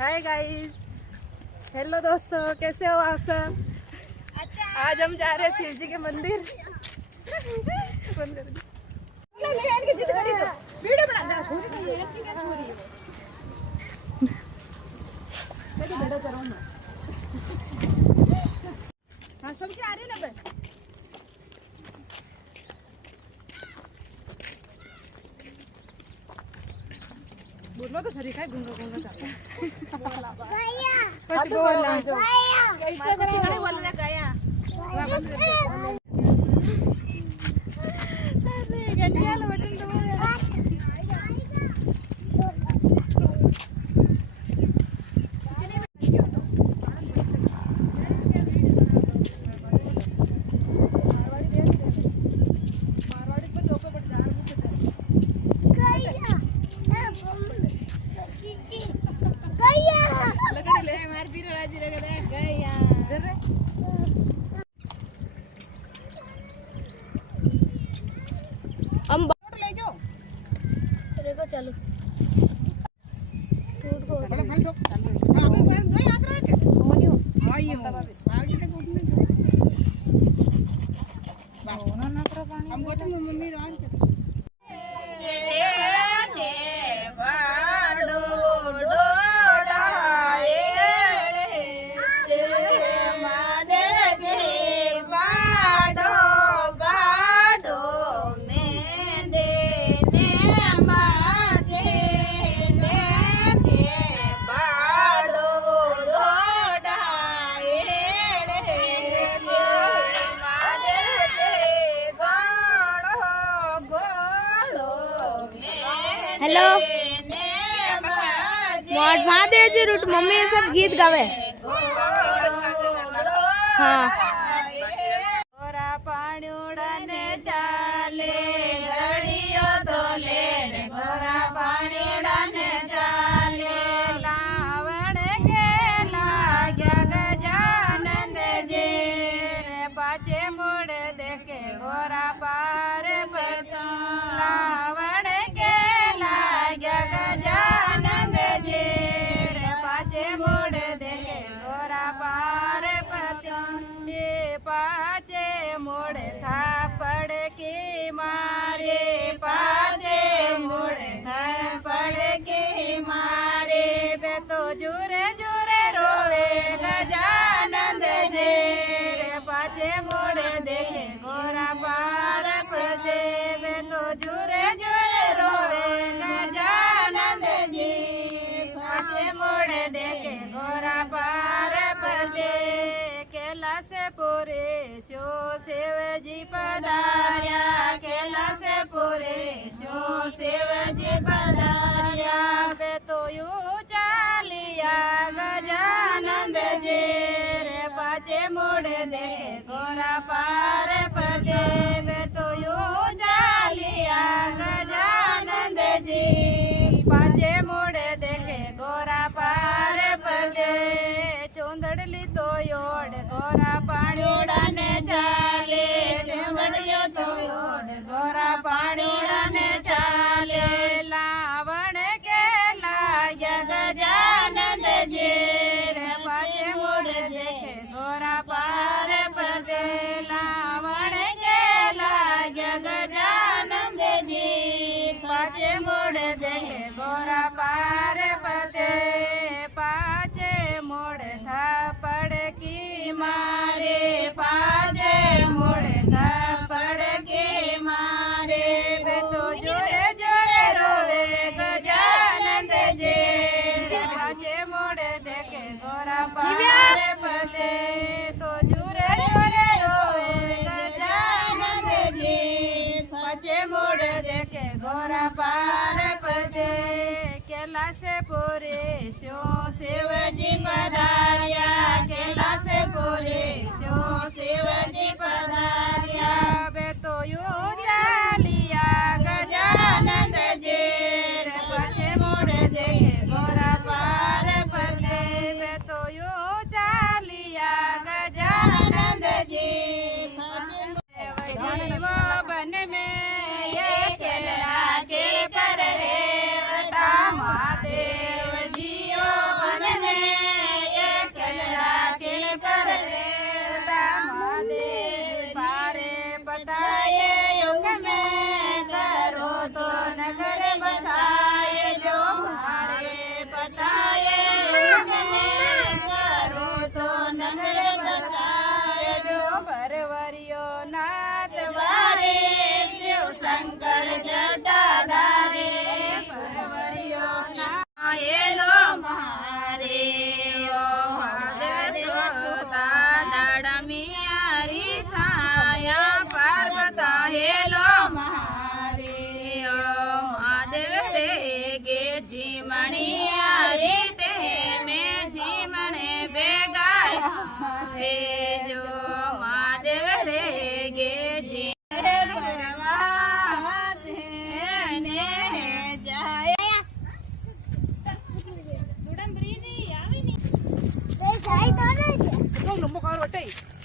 Hi guys, hello दोस्तों, कैसे हो आप सब। आज हम जा रहे हैं शिव जी के मंदिर। हाँ सबके आ रही है ना बस। बोलो तो सही है गुंगा गुंगा चाहे પછી બોલ લાજો એટલે પછી ઘણી બોલ રે ગયા અરે ગંડિયાલ બટન તો हम ले जाओ देखो चलो चलो भाई ठोक अबे मैं दो याद रख होनियो आइयो आगे तक उठने बस ना ना करो पानी हम कहते मम्मी राज हेलो मोट महादेव जी रूट मम्मी सब गीत गावे। हाँ गोरा पाणियोड़ा ने चाले लड़ियो तो ले रे गोरा पाणियोड़ा ने चाले लावण के लाग्या गजानंद जी रे पाछे मोड़ देखे गोरा पार पतो लावण के लाग्या गजानंद जी रे पाछे मोड़ देखे गोरा पार पतो ये पाछे मोड़ थापड़ की मारे पाछे मोड़ थापड़ की मारे बे तो जुरे जुरे रोवे गजानंद जी रे पाछे मोड़ देखे गोरा पार पते बे तो जुरे जुरे रोवे गजानंद जी पाछे मोड़ देखे गोरा पार पते कैलाश पूरे शो शिव जी पधार्या कैलाश पूरे शो शिव जी पधार्या बे तो यू चालिया गजानंद जी रे पाछे मोड़ देखे गोरा पार पते बे तो यू चालिया गजानंद जी पाछे मोड़ देखे गोरा पार पते चोंदड़ली तो योड़ गोरा पाणियोड़ा ने चाले चोंदड़ियो तो योड़ गोरा पाणियोड़ा ने चाले लावण के लाग्या गजानंद जी रे पाछे मोड़ देखे गोरा पार पते लावण के लाग्या गजानंद जी पाछे मोड़ देखे गोरा पार पते पाछे मोड़ थापड़ की मारे पाछे मोड़ थापड़ की मारे बे तो जोरे जोरे रोवे गजानंद जी रे पाछे मोड़ देखे गोरा पार पते तो जोरे जोरे रोवे गजानंद जी पाछे मोड़ देखे गोरा पार पते कैलाश पूरे शो शिव जी पधार्या कैलाश पूरे शो शिव जी पधार्या बे तो यू चालिया गजानंद जी रे पाछे मोड़ देखे गोरा पार पते बे तो यू चालिया गजानंद जी जीवो बन में ये केला के पर रे महादेव जियो बन नहीं